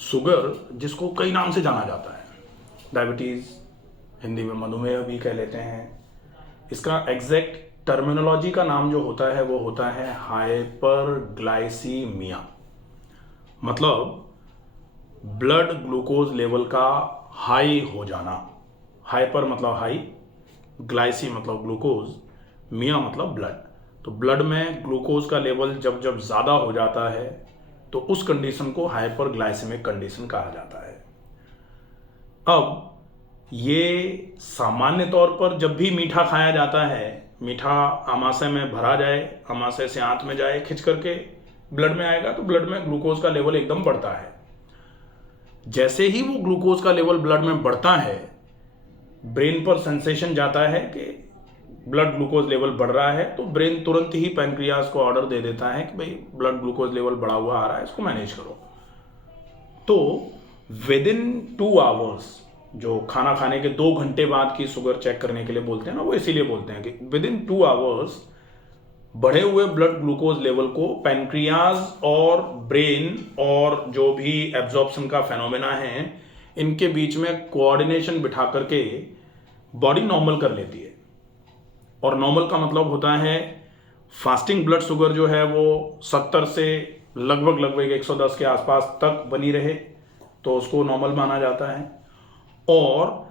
Sugar जिसको कई नाम से जाना जाता है, डायबिटीज़, हिंदी में मधुमेह भी कह लेते हैं। इसका एग्जैक्ट टर्मिनोलॉजी का नाम जो होता है वो होता है हाइपरग्लाइसीमिया। मतलब ब्लड ग्लूकोज लेवल का हाई हो जाना। हाइपर मतलब हाई, ग्लाइसी मतलब ग्लूकोज, मिया मतलब ब्लड। तो ब्लड में ग्लूकोज का लेवल जब जब ज़्यादा हो जाता है तो उस कंडीशन को हाइपरग्लाइसेमिक कंडीशन कहा जाता है। अब ये सामान्य तौर पर जब भी मीठा खाया जाता है, मीठा आमाशय में भरा जाए, आमाशय से आंत में जाए, खिंच करके ब्लड में आएगा तो ब्लड में ग्लूकोज का लेवल एकदम बढ़ता है। जैसे ही वो ग्लूकोज का लेवल ब्लड में बढ़ता है, ब्रेन पर सेंसेशन जाता है कि ब्लड ग्लूकोज लेवल बढ़ रहा है, तो ब्रेन तुरंत ही पैनक्रियाज को ऑर्डर दे देता है कि भाई ब्लड ग्लूकोज लेवल बढ़ा हुआ आ रहा है, इसको मैनेज करो। तो विद इन 2 आवर्स, जो खाना खाने के 2 घंटे बाद की शुगर चेक करने के लिए बोलते हैं ना, वो इसीलिए बोलते हैं कि विद इन 2 आवर्स बढ़े हुए ब्लड ग्लूकोज लेवल को पैनक्रियाज और ब्रेन और जो भी एब्जॉर्प्शन का फेनोमेना है, इनके बीच में कोऑर्डिनेशन बिठा करके बॉडी नॉर्मल कर लेती है। और नॉर्मल का मतलब होता है फास्टिंग ब्लड शुगर जो है वो 70 से लगभग 110 के आसपास तक बनी रहे तो उसको नॉर्मल माना जाता है। और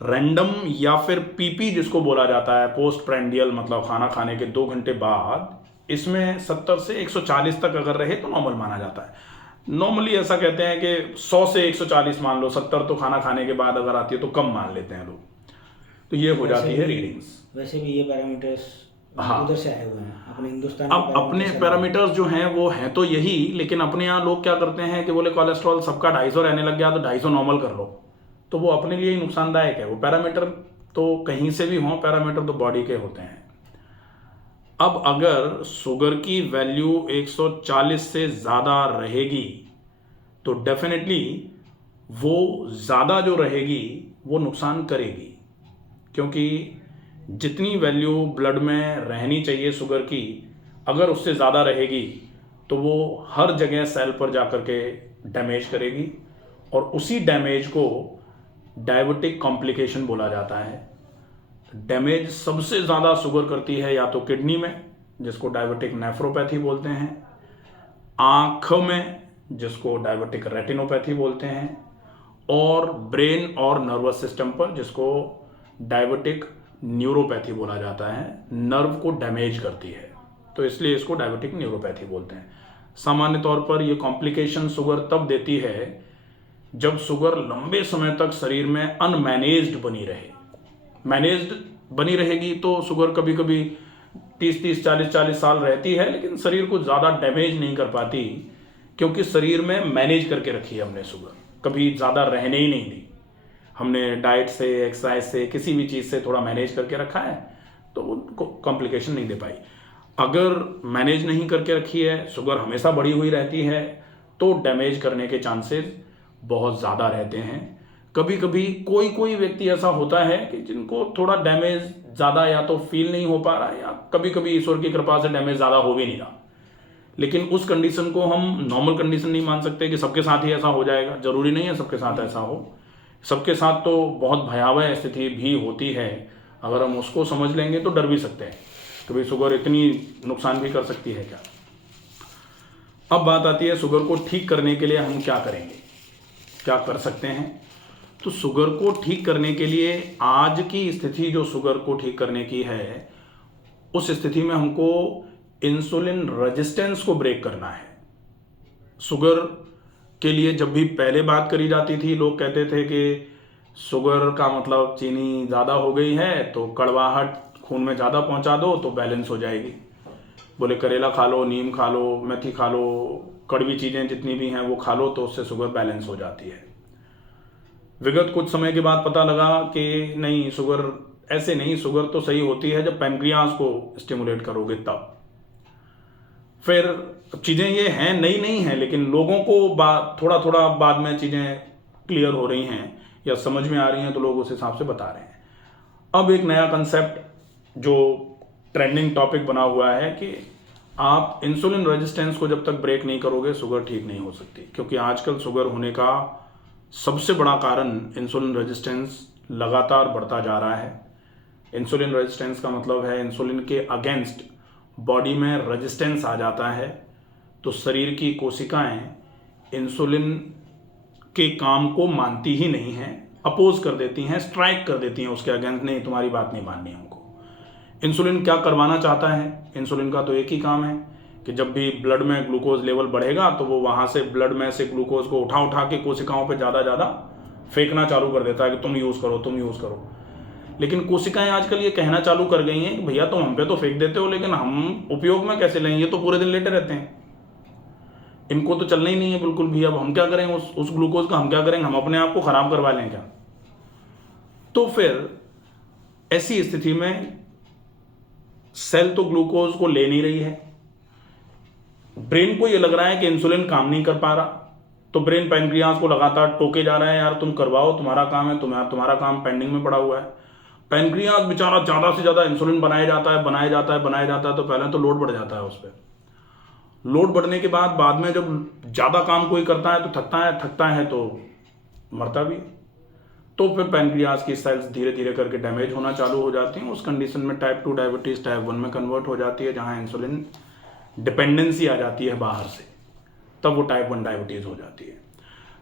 रैंडम या फिर पीपी जिसको बोला जाता है, पोस्ट प्रेंडियल, मतलब खाना खाने के 2 घंटे बाद, इसमें 70 से 140 तक अगर रहे तो नॉर्मल माना जाता है। नॉर्मली ऐसा कहते हैं कि 100 से 140 मान लो, 70 तो खाना खाने के बाद अगर आती है तो कम मान लेते हैं लोग। तो ये हो जाती है रीडिंग्स। वैसे भी ये पैरामीटर्स हाँ, उधर से आए हुए हैं, अपने हिंदुस्तान अब अपने पैरामीटर्स जो हैं वो हैं तो यही, लेकिन अपने यहाँ लोग क्या करते हैं कि बोले कोलेस्ट्रॉल सबका 250 रहने लग गया तो 250 नॉर्मल कर लो, तो वो अपने लिए ही नुकसानदायक है। वो पैरामीटर तो कहीं से भी हों, पैरामीटर तो बॉडी के होते हैं। अब अगर शुगर की वैल्यू 140 से ज़्यादा रहेगी तो डेफिनेटली वो ज़्यादा जो रहेगी वो नुकसान करेगी, क्योंकि जितनी वैल्यू ब्लड में रहनी चाहिए शुगर की, अगर उससे ज़्यादा रहेगी तो वो हर जगह सेल पर जाकर के डैमेज करेगी, और उसी डैमेज को डायबिटिक कॉम्प्लिकेशन बोला जाता है। डैमेज सबसे ज़्यादा शुगर करती है या तो किडनी में, जिसको डायबिटिक नेफ्रोपैथी बोलते हैं, आँख में, जिसको डायबिटिक रेटिनोपैथी बोलते हैं, और ब्रेन और नर्वस सिस्टम पर, जिसको डायबिटिक न्यूरोपैथी बोला जाता है। नर्व को डैमेज करती है तो इसलिए इसको डायबिटिक न्यूरोपैथी बोलते हैं। सामान्य तौर पर ये कॉम्प्लिकेशन शुगर तब देती है जब शुगर लंबे समय तक शरीर में अनमैनेज्ड बनी रहे। मैनेज्ड बनी रहेगी तो शुगर कभी कभी 30-30, 40-40 साल रहती है, लेकिन शरीर को ज़्यादा डैमेज नहीं कर पाती, क्योंकि शरीर में मैनेज करके रखी है हमने शुगर, कभी ज़्यादा रहने ही नहीं दी। हमने डाइट से, एक्सरसाइज से, किसी भी चीज़ से थोड़ा मैनेज करके रखा है तो उनको कॉम्प्लिकेशन नहीं दे पाई। अगर मैनेज नहीं करके रखी है, शुगर हमेशा बढ़ी हुई रहती है, तो डैमेज करने के चांसेस बहुत ज़्यादा रहते हैं। कभी कभी कोई कोई व्यक्ति ऐसा होता है कि जिनको थोड़ा डैमेज ज़्यादा या तो फील नहीं हो पा रहा है, या कभी कभी ईश्वर की कृपा से डैमेज ज़्यादा हो भी नहीं रहा, लेकिन उस कंडीशन को हम नॉर्मल कंडीशन नहीं मान सकते कि सबके साथ ही ऐसा हो जाएगा। ज़रूरी नहीं है सबके साथ ऐसा हो, सबके साथ तो बहुत भयावह स्थिति भी होती है। अगर हम उसको समझ लेंगे तो डर भी सकते हैं कि भाई शुगर इतनी नुकसान भी कर सकती है क्या। अब बात आती है शुगर को ठीक करने के लिए हम क्या करेंगे, क्या कर सकते हैं। तो शुगर को ठीक करने के लिए आज की स्थिति जो शुगर को ठीक करने की है, उस स्थिति में हमको इंसुलिन रेजिस्टेंस को ब्रेक करना है। शुगर के लिए जब भी पहले बात करी जाती थी, लोग कहते थे कि शुगर का मतलब चीनी ज़्यादा हो गई है तो कड़वाहट खून में ज़्यादा पहुंचा दो तो बैलेंस हो जाएगी। बोले करेला खा लो, नीम खा लो, मेथी खा लो, कड़वी चीज़ें जितनी भी हैं वो खा लो तो उससे शुगर बैलेंस हो जाती है। विगत कुछ समय के बाद पता लगा कि नहीं, शुगर ऐसे नहीं, शुगर तो सही होती है जब पैनक्रियाज को स्टिमुलेट करोगे तब। फिर चीज़ें ये हैं, नई नहीं हैं, लेकिन लोगों को थोड़ा थोड़ा बाद में चीज़ें क्लियर हो रही हैं या समझ में आ रही हैं तो लोग उस हिसाब से बता रहे हैं। अब एक नया कंसेप्ट जो ट्रेंडिंग टॉपिक बना हुआ है कि आप इंसुलिन रेजिस्टेंस को जब तक ब्रेक नहीं करोगे शुगर ठीक नहीं हो सकती, क्योंकि आजकल शुगर होने का सबसे बड़ा कारण इंसुलिन रेजिस्टेंस लगातार बढ़ता जा रहा है। इंसुलिन रेजिस्टेंस का मतलब है इंसुलिन के अगेंस्ट बॉडी में रेजिस्टेंस आ जाता है, तो शरीर की कोशिकाएं इंसुलिन के काम को मानती ही नहीं हैं, अपोज कर देती हैं, स्ट्राइक कर देती हैं उसके अगेंस्ट, नहीं तुम्हारी बात नहीं माननी हमको। इंसुलिन क्या करवाना चाहता है? इंसुलिन का तो एक ही काम है कि जब भी ब्लड में ग्लूकोज लेवल बढ़ेगा तो वो वहाँ से ब्लड में से ग्लूकोज को उठा उठा के कोशिकाओं पे ज़्यादा फेंकना चालू कर देता है कि तुम यूज़ करो, तुम यूज़ करो। लेकिन कोशिकाएं आजकल ये कहना चालू कर गई हैं कि भैया तुम हम पे तो फेंक देते हो, लेकिन हम उपयोग में कैसे लें? ये तो पूरे दिन लेटे रहते हैं, इनको तो चलना ही नहीं है बिल्कुल भी। अब हम क्या करेंगे उस ग्लूकोज का? हम क्या करेंगे? हम अपने आप को खराब करवा लें क्या? तो फिर ऐसी स्थिति में सेल तो ग्लूकोज को ले नहीं रही है, ब्रेन को ये लग रहा है कि इंसुलिन काम नहीं कर पा रहा, तो ब्रेन पैनक्रियाज को लगातार टोके जा रहा है, यार तुम करवाओ, तुम्हारा काम है, तुम्हारा काम पेंडिंग में पड़ा हुआ है। पैनक्रियाज बेचारा ज़्यादा से ज़्यादा इंसुलिन बनाया जाता है, तो पहले तो लोड बढ़ जाता है उस पर। लोड बढ़ने के बाद में जब ज़्यादा काम कोई करता है तो थकता है तो मरता भी। तो फिर पैनक्रियाज की सेल्स धीरे धीरे करके डैमेज होना चालू हो जाती हैं। उस कंडीशन में टाइप 2 डायबिटीज़ टाइप 1 में कन्वर्ट हो जाती है, जहाँ इंसुलिन डिपेंडेंसी आ जाती है बाहर से, तब वो टाइप 1 डायबिटीज़ हो जाती है।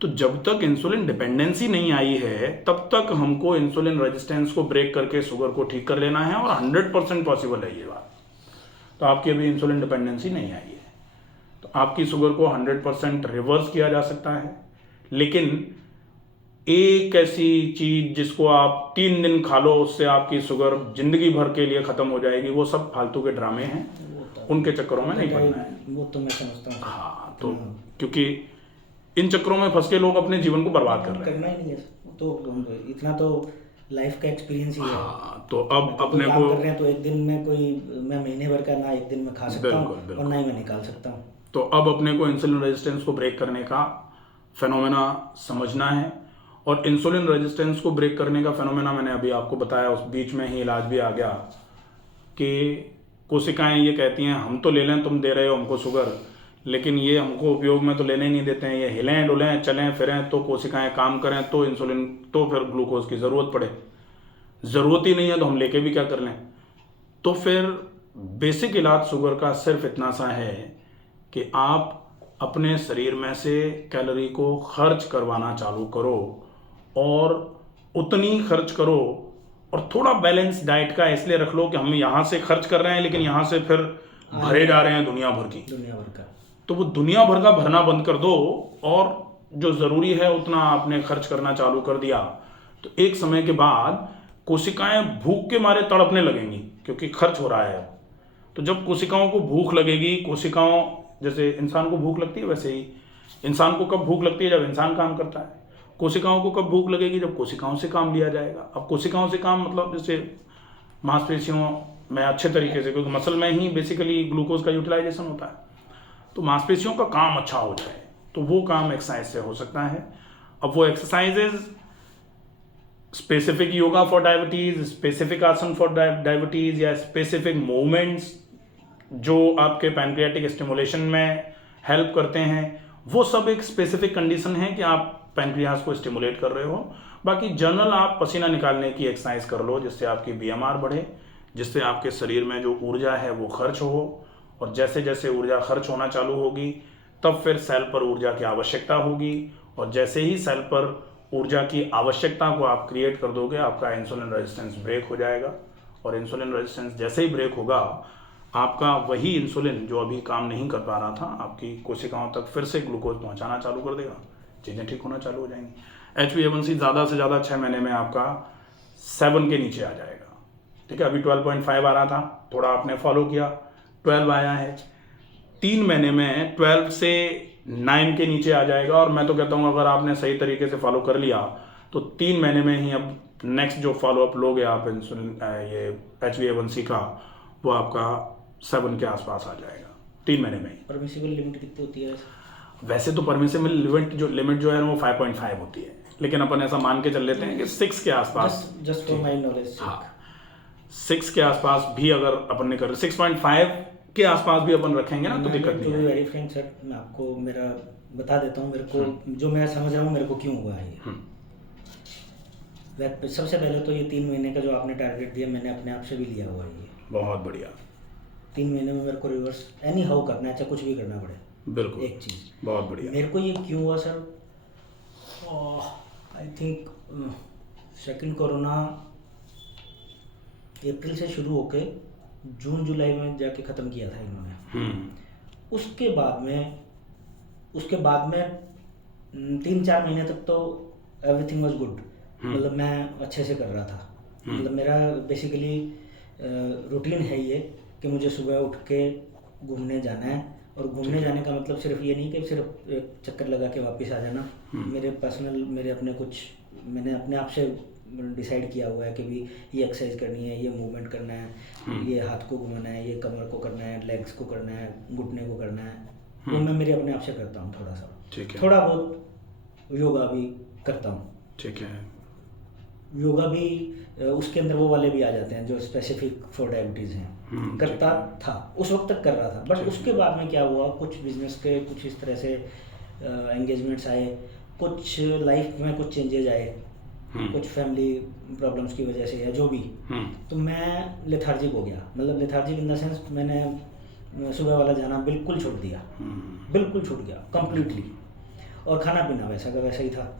तो जब तक इंसुलिन डिपेंडेंसी नहीं आई है तब तक हमको इंसुलिन रेजिस्टेंस को ब्रेक करके शुगर को ठीक कर लेना है, और 100% पॉसिबल है ये बात। तो आपकी अभी इंसुलिन डिपेंडेंसी नहीं आई है, तो आपकी शुगर को 100% रिवर्स किया जा सकता है। लेकिन एक ऐसी चीज जिसको आप 3 दिन खा लो उससे आपकी शुगर जिंदगी भर के लिए खत्म हो जाएगी, वो सब फालतू के ड्रामे हैं, उनके चक्करों में नहीं पड़ना है। वो तो मैं समझता हूँ। हाँ, तो क्योंकि इन चक्करों में फंस के लोग अपने जीवन को बर्बाद कर रहे हैं। करना ही नहीं है तो इतना तो लाइफ का एक्सपीरियंस ही है। हाँ, तो अब तो अपने काम को कर रहे हैं तो एक दिन में मैं महीने भर का ना एक दिन में खा सकता हूँ और ना ही मैं निकाल सकता हूँ। तो अब अपने को इंसुलिन रेजिस्टेंस को ब्रेक करने का फेनोमेना समझना है, और इंसुलिन रेजिस्टेंस को ब्रेक करने का फेनोमेना मैंने अभी आपको बताया, उस बीच में ही इलाज भी आ गया कि कोशिकाएं ये कहती हैं हम तो ले लें, तुम दे रहे हो हमको शुगर, लेकिन ये हमको उपयोग में तो लेने ही नहीं देते हैं। ये हिलें डुलें चलें फिरें तो कोशिकाएं काम करें तो इंसुलिन, तो फिर ग्लूकोज की ज़रूरत पड़े, ज़रूरत ही नहीं है तो हम लेके भी क्या कर लें। तो फिर बेसिक इलाज शुगर का सिर्फ इतना सा है कि आप अपने शरीर में से कैलोरी को खर्च करवाना चालू करो, और उतनी खर्च करो, और थोड़ा बैलेंस डाइट का इसलिए रख लो कि हम यहाँ से खर्च कर रहे हैं लेकिन यहाँ से फिर भरे जा रहे हैं दुनिया भर का, तो वो दुनिया भर का भरना बंद कर दो, और जो ज़रूरी है उतना आपने खर्च करना चालू कर दिया, तो एक समय के बाद कोशिकाएं भूख के मारे तड़पने लगेंगी क्योंकि खर्च हो रहा है। तो जब कोशिकाओं को भूख लगेगी, कोशिकाओं जैसे इंसान को भूख लगती है वैसे ही इंसान को कब भूख लगती है? जब इंसान काम करता है। कोशिकाओं को कब भूख लगेगी? जब कोशिकाओं से काम लिया जाएगा। अब कोशिकाओं से काम मतलब जैसे मांसपेशियों में अच्छे तरीके से, क्योंकि मसल में ही बेसिकली ग्लूकोज का यूटिलाइजेशन होता है, तो मांसपेशियों का काम अच्छा हो जाए तो वो काम एक्सरसाइज से हो सकता है। अब वो exercises specific yoga for diabetes, specific आसन फॉर डायबिटीज़, या स्पेसिफिक मूवमेंट्स जो आपके पैनक्रियाटिक स्टिमुलेशन में हेल्प करते हैं, वो सब एक स्पेसिफिक कंडीशन है कि आप पैनक्रियाज को स्टिमुलेट कर रहे हो। बाकी जनरल आप पसीना निकालने की एक्सरसाइज कर लो जिससे आपकी BMR बढ़े, जिससे आपके शरीर में जो ऊर्जा है वो खर्च हो, और जैसे जैसे ऊर्जा खर्च होना चालू होगी तब फिर सेल पर ऊर्जा की आवश्यकता होगी, और जैसे ही सेल पर ऊर्जा की आवश्यकता को आप क्रिएट कर दोगे आपका इंसुलिन रेजिस्टेंस ब्रेक हो जाएगा, और इंसुलिन रेजिस्टेंस जैसे ही ब्रेक होगा आपका वही इंसुलिन जो अभी काम नहीं कर पा रहा था आपकी कोशिकाओं तक फिर से ग्लूकोज पहुंचाना चालू कर देगा, चीज़ें ठीक होना चालू हो जाएंगी। HbA1c ज़्यादा से ज़्यादा 6 महीने में आपका 7 के नीचे आ जाएगा। ठीक है, अभी 12.5 आ रहा था, थोड़ा आपने फॉलो किया, 12 आया है, 3 महीने में 12 से 9 के नीचे आ जाएगा। और मैं तो कहता हूँ अगर आपने सही तरीके से फॉलो कर लिया तो 3 महीने में ही अब नेक्स्ट जो फॉलोअप लोगे आप इंसुलिन ये HbA1c का, वो आपका 7 के आसपास आ जाएगा 3 महीने में ही। परमिसिबल लिमिट कितनी होती है वैसे तो परमिसिबल लिमिट जो है वो 5.5 होती है, लेकिन अपन ऐसा मान के चल लेते हैं कि 6 के आसपास, जस्ट फॉर माय नॉलेज। हाँ 6 के आसपास भी अगर अपन ने कर 6.5 के आसपास भी अपन रखेंगे ना तो दिक्कत नहीं है। वेरी फ्रेंक सर, मैं आपको मेरा बता देता हूँ, मेरे को जो मैं समझ रहा हूँ मेरे को क्यों हुआ है ये। सबसे पहले तो ये 3 महीने का जो आपने टारगेट दिया मैंने अपने आप से भी लिया हुआ है ये। बहुत बढ़िया। 3 महीने में मेरे को रिवर्स एनी हाउ करना है, चाहे कुछ भी करना पड़े। बिल्कुल, एक चीज़ बहुत बढ़िया। मेरे को ये क्यों हुआ sir, I think second corona April से शुरू होके जून जुलाई में जाके ख़त्म किया था इन्होंने। उसके बाद में 3-4 महीने तक तो एवरीथिंग वाज गुड, मतलब मैं अच्छे से कर रहा था। मतलब मेरा बेसिकली रूटीन है ये कि मुझे सुबह उठ के घूमने जाना है, और घूमने जाने का मतलब सिर्फ ये नहीं कि सिर्फ एक चक्कर लगा के वापस आ जाना। मेरे पर्सनल मैंने अपने आप से डिसाइड किया हुआ है कि भी ये एक्सरसाइज करनी है, ये मूवमेंट करना है, ये हाथ को घुमाना है, ये कमर को करना है, लेग्स को करना है, घुटने को करना है। वो मैं मेरे अपने आप से करता हूँ थोड़ा सा, थोड़ा बहुत योगा भी करता हूँ। ठीक है। योगा भी उसके अंदर वो वाले भी आ जाते हैं जो स्पेसिफिक फॉर डायबिटीज़ हैं। करता था, उस वक्त तक कर रहा था, बट उसके बाद में क्या हुआ, कुछ बिजनेस के कुछ इस तरह से एंगेजमेंट्स आए, कुछ लाइफ में कुछ चेंजेज आए, कुछ फैमिली प्रॉब्लम्स की वजह से या जो भी, तो मैं लेथार्जिक हो गया। मतलब लेथार्जिक इन द सेंस मैंने सुबह वाला जाना बिल्कुल छोड़ दिया, बिल्कुल छूट गया कंप्लीटली, और खाना पीना वैसा का वैसा ही था।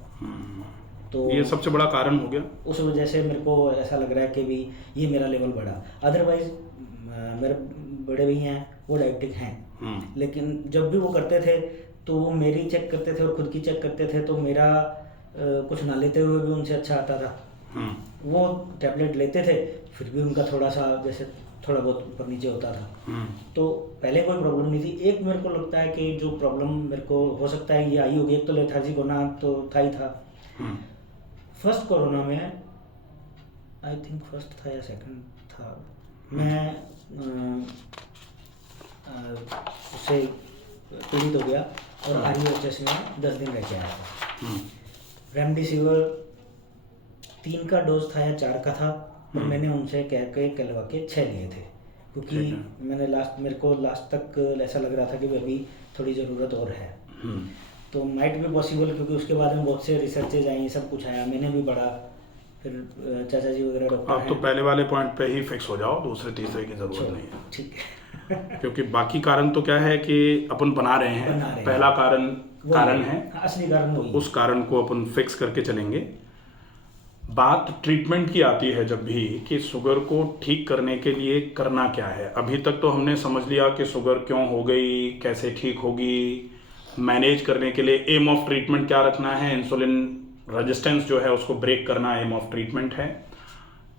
तो ये सबसे बड़ा कारण हो गया। उस वजह से मेरे को ऐसा लग रहा है कि भी ये मेरा लेवल बढ़ा। अदरवाइज मेरे बड़े भैया हैं वो डायबिटिक हैं, लेकिन जब भी वो करते थे तो वो मेरी चेक करते थे और खुद की चेक करते थे, तो मेरा कुछ ना लेते हुए भी उनसे अच्छा आता था। वो टैबलेट लेते थे फिर भी उनका थोड़ा सा जैसे थोड़ा बहुत ऊपर नीचे होता था। तो पहले कोई प्रॉब्लम नहीं थी। एक मेरे को लगता है कि जो प्रॉब्लम मेरे को हो सकता है ये आई होगी, एक तो लेथार्जिक होना तो था ही था। फर्स्ट कोरोना में आई थिंक फर्स्ट था या सेकंड था, मैं उससे पीड़ित हो गया और RUHS में 10 दिन रह के आया था। रेमडेसिविर 3 का डोज था या 4 का था, और मैंने उनसे कह के कहलवा के 6 लिए थे, क्योंकि मेरे को लास्ट तक ऐसा लग रहा था कि अभी थोड़ी ज़रूरत और है। तो माइट भी पॉसिबल, क्योंकि उसके बाद में बहुत से रिसर्चेज आई, सब कुछ आया, मैंने भी पढ़ा, फिर चाचा जी वगैरह डॉक्टर आप तो पहले वाले पॉइंट पे ही फिक्स हो जाओ, दूसरे तीसरे की जरूरत नहीं है। ठीक है। क्योंकि बाकी कारण तो क्या है कि अपन बना रहे हैं, पहला कारण है, असली कारण वही, उस कारण को अपन फिक्स करके चलेंगे। बात ट्रीटमेंट की आती है जब भी कि शुगर को ठीक करने के लिए करना क्या है। अभी तक तो हमने समझ लिया कि शुगर क्यों हो गई, कैसे ठीक होगी, मैनेज करने के लिए एम ऑफ ट्रीटमेंट क्या रखना है, इंसुलिन रेजिस्टेंस जो है उसको ब्रेक करना एम ऑफ ट्रीटमेंट है,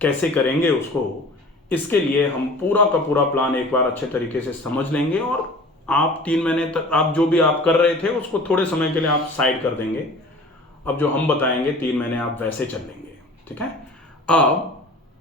कैसे करेंगे उसको, इसके लिए हम पूरा का पूरा प्लान एक बार अच्छे तरीके से समझ लेंगे। और आप 3 महीने तक आप जो भी आप कर रहे थे उसको थोड़े समय के लिए आप साइड कर देंगे। अब जो हम बताएंगे 3 महीने आप वैसे चल लेंगे, ठीक है। अब